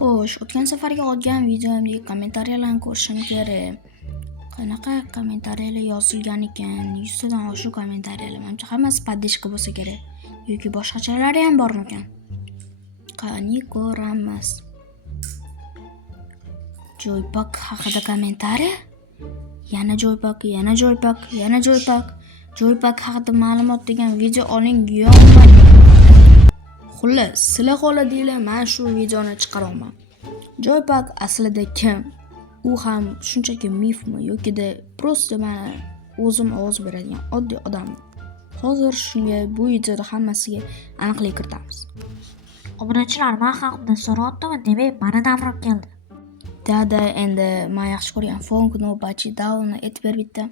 Xo'sh, o'tgan safargi olgan videomdagi kommentariyalarni ko'rishim kerak. Qanaqa kommentariyalar yozilgan ekan? 100 tadan oshiq kommentariyalar. Menimcha hammasi поддержка bo'lsa kerak. Yoki boshqachalari ham bormikan? Qani ko'ramiz. Joypak haqida kommentariya? Yana joypak, yana joypak, yana joypak. Joypak haqida ma'lumot degan video oling yo'qmi? Xullas, sizlar xohladinglar, men shu videoni chiqaraman. Joypak aslida kim? U ham shunchaki mifmi yoki-da просто men o'zim ovoz beradigan oddiy odamman. Hozir shunga bu videoda hammasiga aniqlik kiritamiz. Obunachilar, men ham undan so'rayaptimi, demak, meni davrim keldi. Dada, endi men yaxshi ko'rgan funk navbatchi dauni aytib ber bitta.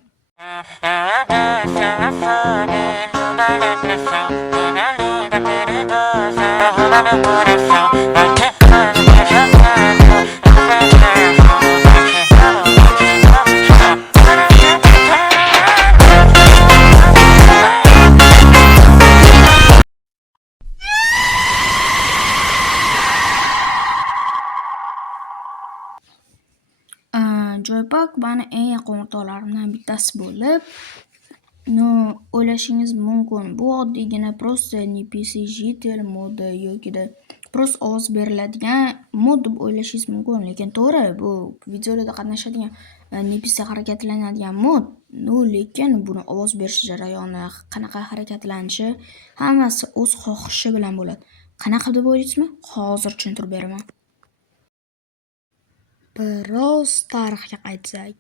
Joypak meni eng yaqin o'rtoqlarimdan bittasi bo'lib, o'ylashingiz mumkin, bu oddiygina просто NPC jitter modi yoki-da просто ovoz beriladigan mod deb o'ylashingiz mumkin, lekin to'g'ri, bu videolarda qatnashadigan NPC harakatlanadigan mod, lekin buni ovoz berish jarayoni, qanaqa harakatlanishi hammasi o'z xohishi bilan bo'ladi. Qanaqa deb o'ylaysizmi? Hozir tushuntirib beraman. Biroz tarixga qaytsak.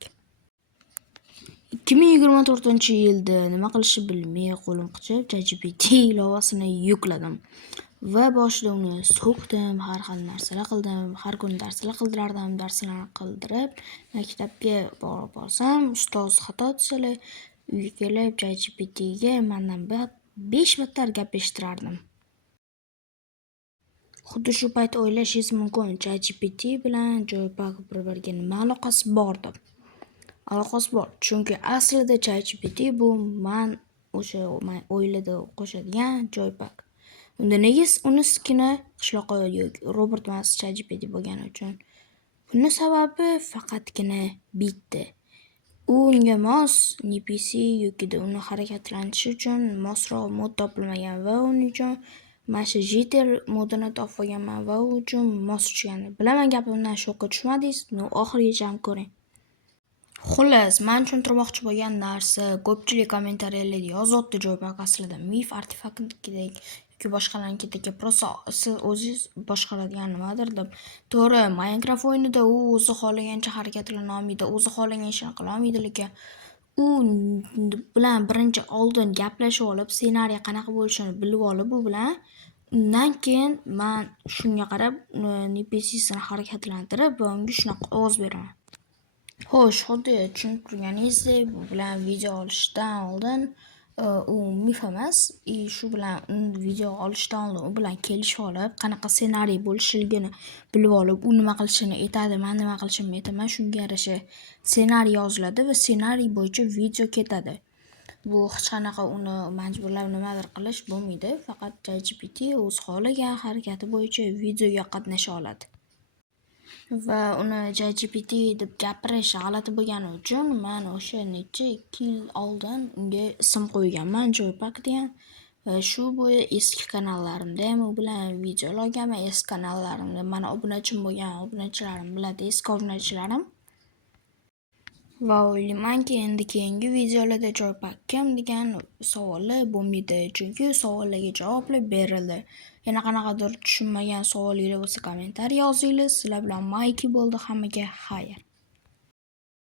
2024-yilda nima qilishni bilmay qo'lim qichib ChatGPT ilovasini yukladim va boshida uni so'kdim, har xil narsalar qildim, har kuni darslar qildirardim, darslarni qildirib, maktabga borib olsam, ustoz xato desalar, uyga kelib ChatGPTga mendan 5 battar gap eshittirardim. Xuddi shu payt o'ylashingiz mumkin, ChatGPT bilan Joypak bir-biriga nima aloqasi bor deb. Aloqasi bor, chunki aslida ChatGPT bu men o'ylada qo'shadigan Joypak. Unda nega uni skini qishloqqa yoki Robert emas ChatGPT bo'lgani uchun? Buning sababi faqatgina bitta. U unga mos NPC yoki-da uni harakatlanishi uchun mosroq mod topilmagan va uning uchun mana shu jitter modini topib olganman va u uchun mos tushgan. Bilaman gapimdan shokka tushmadingiz, oxirigacha ko'ring. Xullas, men tushuntirmoqchi bo'lgan narsa, ko'pchilik kommentariyalarda yozyapti Joypak aslida mif artefaktdek yoki boshqalarnikidagi просто siz o'zingiz boshqaradigan nimadir deb. To'g'ri, Minecraft o'yinida u o'zi xohlagancha harakatlana olmaydi, o'zi xohlagan ishni qila olmaydi, lekin u bilan birinchi oldin gaplashib olib, ssenariy qanaqa bo'lishini bilib olib, u bilan undan keyin men shunga qarab NPC'sini harakatlantirib va unga shunaqa ovoz beraman. Xo'sh, xuddi tushuntirganingizdek, bu bilan video olishdan oldin u mif emas, shu bilan video olishdan oldin u bilan kelishib olib, qanaqa ssenariy bo'lishligini bilib olib, u nima qilishini aytadi, men nima qilishimni aytaman, shunga yarasha ssenariy yoziladi va ssenariy bo'yicha video ketadi. Bu hech qanaqa uni majburlab nimadir qilish bo'lmaydi, faqat ChatGPT o'z xohlagan harakati bo'yicha videoga qatnasha oladi. Va uni ChatGPT deb gapirish g'alati bo'lgani uchun men o'sha necha 2 yil oldin unga ism qo'yganman, Joypak degan. Va shu bo'yi eski kanallarimda ham u bilan videolar olganman, eski kanallarimda mana obunachim bo'lgan obunachilarim biladi, eski obunachilarim. Va o'ylaymanki, endi keyingi videolarda Joypak kim degan savollar bo'lmaydi, chunki savollarga javoblar berildi. Yana qanaqadir tushunmagan savolingiz bo'lsa kommentariy yozinglar. Sizlar bilan Mayki bo'ldi. Hammaga xayr.